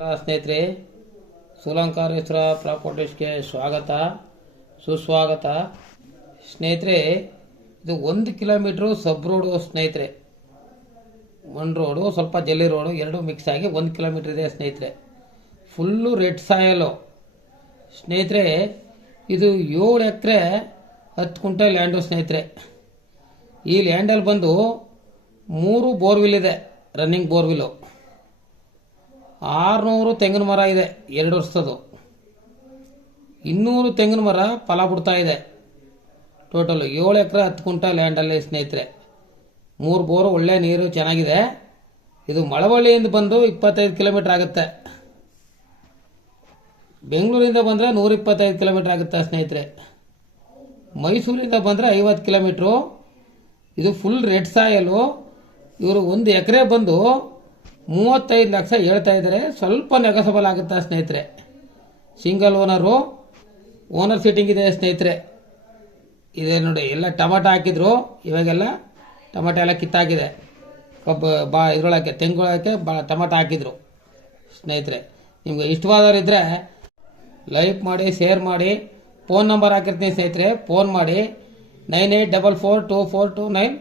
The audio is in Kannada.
ಸ್ನೇಹಿತರೆ, ಸೂಲಂಕಾರೇಶ್ವರ ಪ್ರಾಪರ್ಟೀಸ್ಗೆ ಸ್ವಾಗತ ಸುಸ್ವಾಗತ. ಸ್ನೇಹಿತರೆ, ಇದು 1 ಕಿಲೋಮೀಟ್ರು ಸಬ್ ರೋಡು ಸ್ನೇಹಿತರೆ. ಒನ್ ರೋಡು ಸ್ವಲ್ಪ ಜಲ್ಲಿ ರೋಡು ಎರಡು ಮಿಕ್ಸ್ ಆಗಿ 1 ಕಿಲೋಮೀಟರ್ ಇದೆ ಸ್ನೇಹಿತರೆ. ಫುಲ್ಲು ರೆಡ್ ಸಾಯಲು ಸ್ನೇಹಿತರೆ. ಇದು 7 ಎಕರೆ 10 ಕುಂಟೆ ಲ್ಯಾಂಡು ಸ್ನೇಹಿತರೆ. ಈ ಲ್ಯಾಂಡಲ್ಲಿ ಬಂದು 3 ಬೋರ್ವಿಲ್ ಇದೆ, ರನ್ನಿಂಗ್ ಬೋರ್ವಿಲ್ಲು. 600 ತೆಂಗಿನ ಮರ ಇದೆ, 2 ವರ್ಷದ್ದು. 200 ತೆಂಗಿನ ಮರ ಫಲ ಬಿಡ್ತಾ ಇದೆ. ಟೋಟಲ್ 7 ಎಕರೆ 10 ಕುಂಟೆ ಲ್ಯಾಂಡಲ್ಲಿ ಸ್ನೇಹಿತರೆ. 3 ಬೋರು, ಒಳ್ಳೆ ನೀರು ಚೆನ್ನಾಗಿದೆ. ಇದು ಮಳವಳ್ಳಿಯಿಂದ ಬಂದು 25 ಕಿಲೋಮೀಟರ್ ಆಗುತ್ತೆ. ಬೆಂಗಳೂರಿಂದ ಬಂದರೆ 125 ಕಿಲೋಮೀಟರ್ ಆಗುತ್ತೆ ಸ್ನೇಹಿತರೆ. ಮೈಸೂರಿಂದ ಬಂದರೆ 50 ಕಿಲೋಮೀಟ್ರು. ಇದು ಫುಲ್ ರೆಡ್ ಸಾಯಲು. ಇವರು 1 ಎಕರೆ ಬಂದು 35 ಲಕ್ಷ ಹೇಳ್ತಾ ಇದ್ದಾರೆ. ಸ್ವಲ್ಪ ನೆಗೋಸಬಲ್ ಆಗುತ್ತೆ ಸ್ನೇಹಿತರೆ. ಸಿಂಗಲ್ ಓನರ್ ಸೀಟಿಂಗ್ ಇದೆ ಸ್ನೇಹಿತರೆ. ಇದೆ ನೋಡಿ, ಎಲ್ಲ ಟೊಮಾಟೊ ಹಾಕಿದ್ರು. ಇವಾಗೆಲ್ಲ ಟೊಮಾಟೊ ಎಲ್ಲ ಕಿತ್ತಾಗಿದೆ. ಕಬ್ಬು ಇದ್ರೊಳಕ್ಕೆ ತೆಂಗೊಳಕ್ಕೆ ಟೊಮಾಟೊ ಹಾಕಿದ್ರು ಸ್ನೇಹಿತರೆ. ನಿಮಗೆ ಇಷ್ಟವಾದವರಿದ್ದರೆ ಲೈಕ್ ಮಾಡಿ, ಶೇರ್ ಮಾಡಿ. ಫೋನ್ ನಂಬರ್ ಹಾಕಿರ್ತೀನಿ ಸ್ನೇಹಿತರೆ, ಫೋನ್ ಮಾಡಿ. 98442429